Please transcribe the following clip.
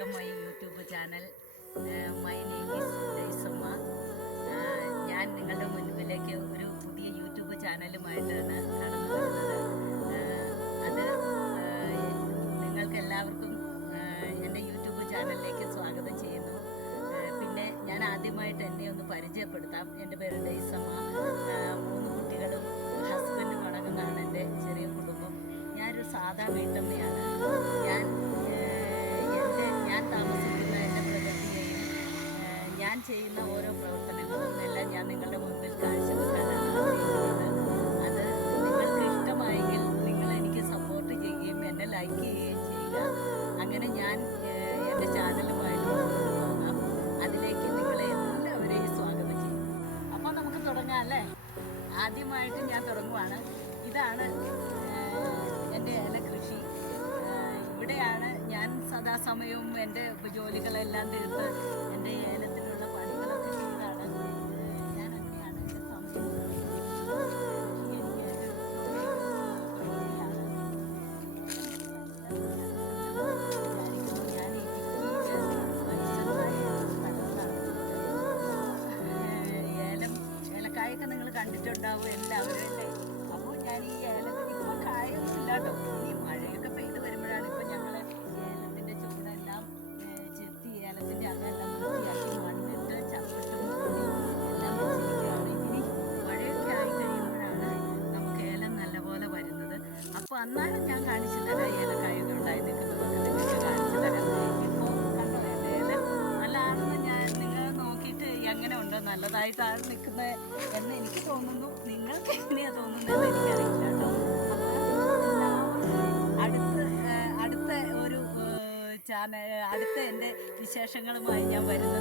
Welcome my YouTube channel. My name is Daisamma. ഞാൻ നിങ്ങളുടെ മുൻപിലേക്ക് ഒരു പുതിയ യൂട്യൂബ് ചാനലുമായിട്ടാണ് കടന്നു വരുന്നത്. അത് നിങ്ങൾക്ക് എല്ലാവർക്കും എൻ്റെ യൂട്യൂബ് ചാനലിലേക്ക് സ്വാഗതം ചെയ്യുന്നു. പിന്നെ ഞാൻ ആദ്യമായിട്ട് എന്നെ ഒന്ന് പരിചയപ്പെടുത്താം. എൻ്റെ പേര് ഡെയ്സമ്മ. 3 കുട്ടികളും ഹസ്ബൻഡും അടങ്ങുന്നതാണ് എൻ്റെ ചെറിയ കുടുംബം. ഞാനൊരു സാധാ വീട്ടമ്മയാണ്. ഞാൻ താമസിക്കുന്ന എൻ്റെ പ്രകൃതിയെയും ഞാൻ ചെയ്യുന്ന ഓരോ പ്രവർത്തനങ്ങളും എല്ലാം ഞാൻ നിങ്ങളുടെ മുമ്പിൽ കാഴ്ചവെക്കാനാണ് ആഗ്രഹിക്കുന്നത്. അത് നിങ്ങൾക്ക് ഇഷ്ടമായെങ്കിൽ നിങ്ങൾ എനിക്ക് സപ്പോർട്ട് ചെയ്യുകയും എന്നെ ലൈക്ക് ചെയ്യുകയും ചെയ്യുക. അങ്ങനെ ഞാൻ എൻ്റെ ചാനലുമായിട്ട് മുന്നോട്ട് പോകാം. അതിലേക്ക് നിങ്ങളെ എല്ലാവരെയും സ്വാഗതം ചെയ്യും. അപ്പോൾ നമുക്ക് തുടങ്ങാം അല്ലേ? ആദ്യമായിട്ട് ഞാൻ തുടങ്ങുവാണ്. ഇതാണ് എൻ്റെ ഏലകൃഷി. ഇവിടെയാണ് ഞാൻ സദാസമയവും എൻ്റെ ജോലികളെല്ലാം തീർത്ത് എൻ്റെ ഏലത്തിലുള്ള പണികളൊക്കെ ചെയ്താണ് ഞാൻ അങ്ങനെയാണ് എൻ്റെ സമയം. ഞാൻ ഏലക്കായൊക്കെ നിങ്ങൾ കണ്ടിട്ടുണ്ടാവും എല്ലാവരും അല്ലേ? അപ്പോൾ ഞാൻ ഈ ഏലത്തിന് ഇപ്പോൾ കായൊന്നും ഇല്ലാട്ടോ. ഈ മഴയൊക്കെ പെയ്ത് വരുമ്പോഴാണ് ഇപ്പോൾ ഞങ്ങൾ ഏലത്തിൻ്റെ ചുവടെല്ലാം ചെത്തി ഏലത്തിൻ്റെ അകമെല്ലാം വൃത്തിയാക്കി മണ്ണിട്ട് ചപ്പിട്ടും എല്ലാം വെച്ചിരിക്കുകയാണ്. ഇനി മഴയൊക്കെ ആയി കഴിയുമ്പോഴാണ് നമുക്ക് ഏലം നല്ലപോലെ വരുന്നത്. അപ്പോൾ അന്നാലും ഞാൻ കാണിച്ചു തരാം. ഏലക്കായൊക്കെ ഉണ്ടായി നിൽക്കുന്നതൊക്കെ നിങ്ങൾക്ക് കാണിച്ചു തരാം. ഇപ്പോൾ കണ്ടോ എൻ്റെ ഏലം നല്ലതാണെന്ന് നിങ്ങൾ നോക്കിയിട്ട് എങ്ങനെ ഉണ്ട്, നല്ലതായിട്ടാണ് നിൽക്കുന്നത് എന്ന് എനിക്ക് തോന്നുന്നു. നിങ്ങൾക്ക് എങ്ങനെയാണ് തോന്നുന്നതെന്ന് എനിക്കറിയില്ല കേട്ടോ. അടുത്ത ഒരു അടുത്ത എൻ്റെ വിശേഷങ്ങളുമായി ഞാൻ വരുന്നത്